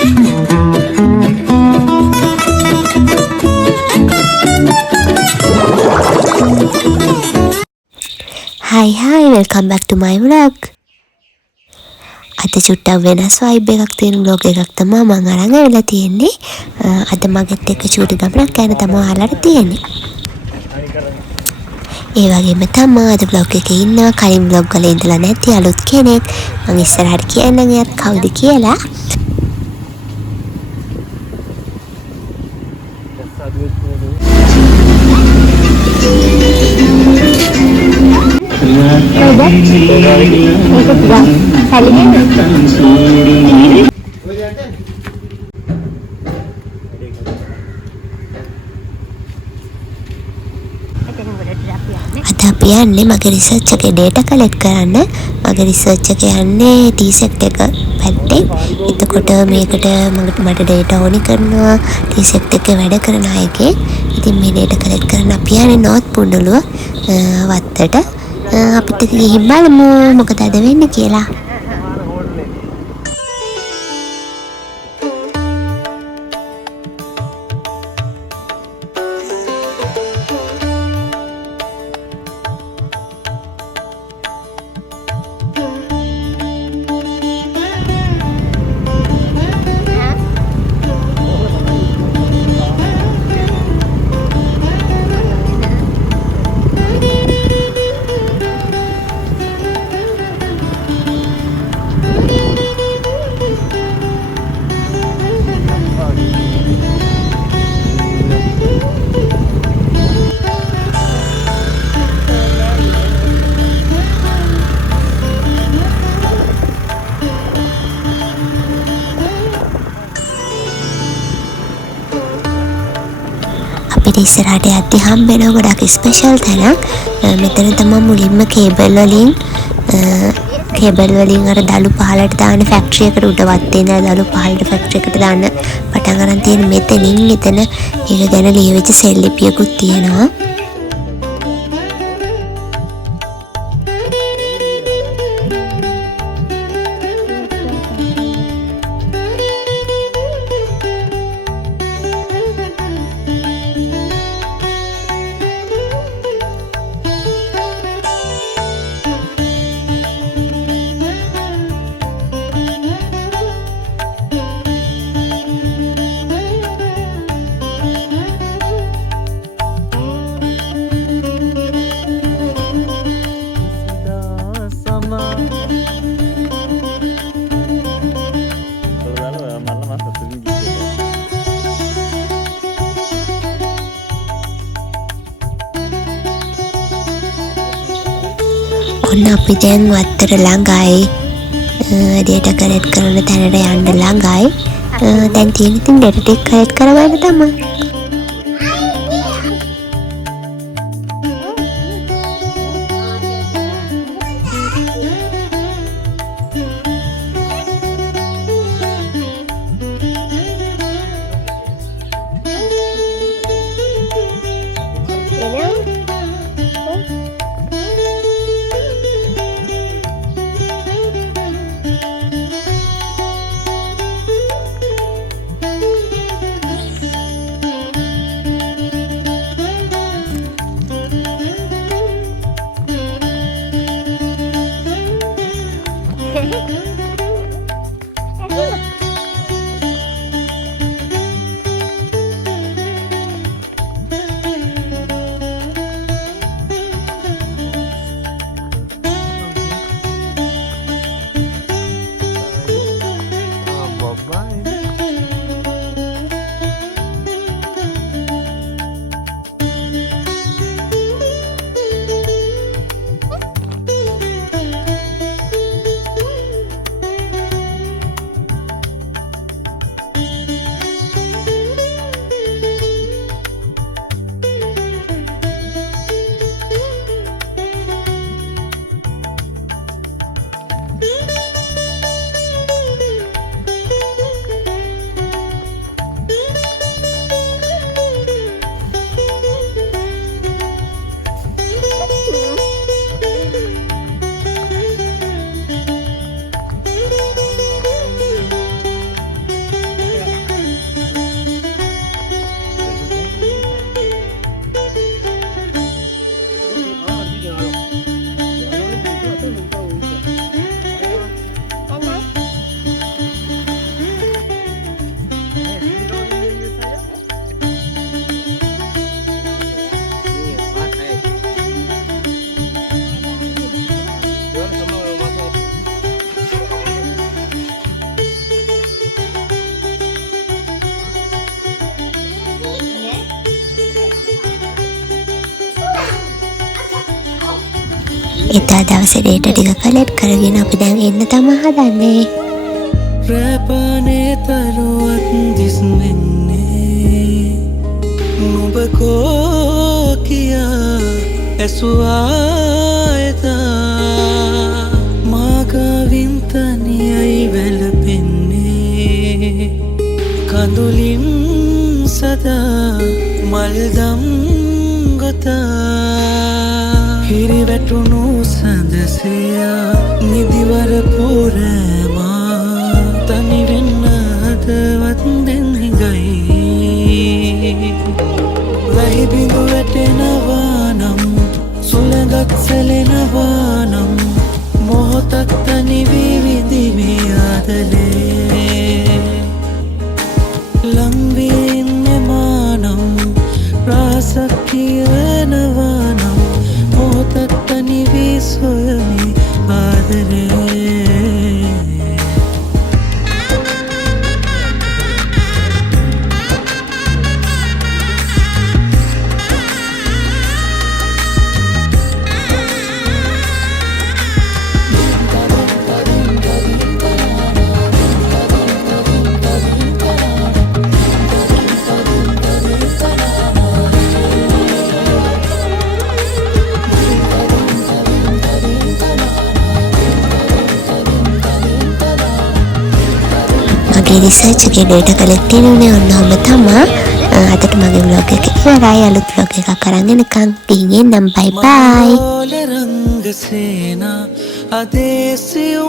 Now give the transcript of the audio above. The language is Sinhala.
Hi, welcome back to my vlog. අද චුට්ටක් වෙනස් වයිබ් එකක් තියෙන vlog එකක් තමයි මම අරන් ආවිලා තියෙන්නේ. අද මගෙත් එක්ක චූටි ගමනක් යන තමයි අහලා තියෙන්නේ. ඒ වගේම තමයි අද vlog එකේ ඉන්නවා කලින් vlog වල ඉඳලා නැති අලුත් කෙනෙක්. මම ඉස්සරහට කියන්නම් එයාත් කවුද කියලා. අද අපි යන්නේ මගේ රිසර්ච් එකේ ඩේටා කලෙක්ට් කරන්න. මගේ රිසර්ච් එක යන්නේ T-Set එක පැත්තේ. එතකොට මේකට මට ඩේටා ඕනි කරනවා T-Set එකේ වැඩ කරන අයගේ. ඉතින් මේ ඩේටා කලෙක්ට් කරන්න අපි යන්නේ නෝත් පුන්නලුව වත්තට. අපිට ගිහින් බලමු මොකද අද වෙන්නේ කියලා. ඉස්සරහට යද්දි හම්බෙන ගොඩක් ස්පෙෂල් තැනක්. මෙතන තමයි මුලින්ම කේබල් වලින් අර දළු පහලට දාන ෆැක්ටරි එකට උඩ වත්තේ ඉඳලා දළු පහලට ෆැක්ටරි එකට දාන්න පටන් ගන්න තියෙන මෙතනින් එතන ඒක ගැන ලියවිච්ච සෙල්ලිපියකුත් තියෙනවා. ඔන්න අපි දැන් වත්තට ළඟයි. ඩේටා කලෙක්ට් කරන තැනට යන්න ළඟයි. දැන් තියෙන ඉතින් ඩේටා ටික කලෙක්ට් කරගන්න තමයි. එදා දවසේ data ටික කලෙක්ට් කරගෙන අපි දැන් එන්න තමයි හදන්නේ. රැපනේ තරුවත් දිස්නෙන්නේ නුඹ කෝ කියා ඇසුවා එදා මාගවින් තනියයි වැළපෙන්නේ කඳුලින් සදා මල්දම් ගොතා හිරිවැටුණු සඳසයා නිදිවර පුරෑමා තනි වෙන්න හදවත් දෙන් හිඟයි වැහි බිඳු වැටෙනවා නම් සුළඟක් සැලෙනවා නම් මොහොතක් තනි වී විඳිමේ ආදලේ ලංවී ඉන්නෙමා නම් රාසක් කියනවා නම් මොහොතක් තනි වී සොයමි ආදලේ මගේ රිසර්ච් එකේ data collect කරන්නේ ඔන්නෝම තමයි. අදට මගේ vlog එක ඉවරයි. අලුත් vlog එකක් අරන් එනකන් ගිහින් එන්නම්. bye bye. රංගසේනා අදේසිය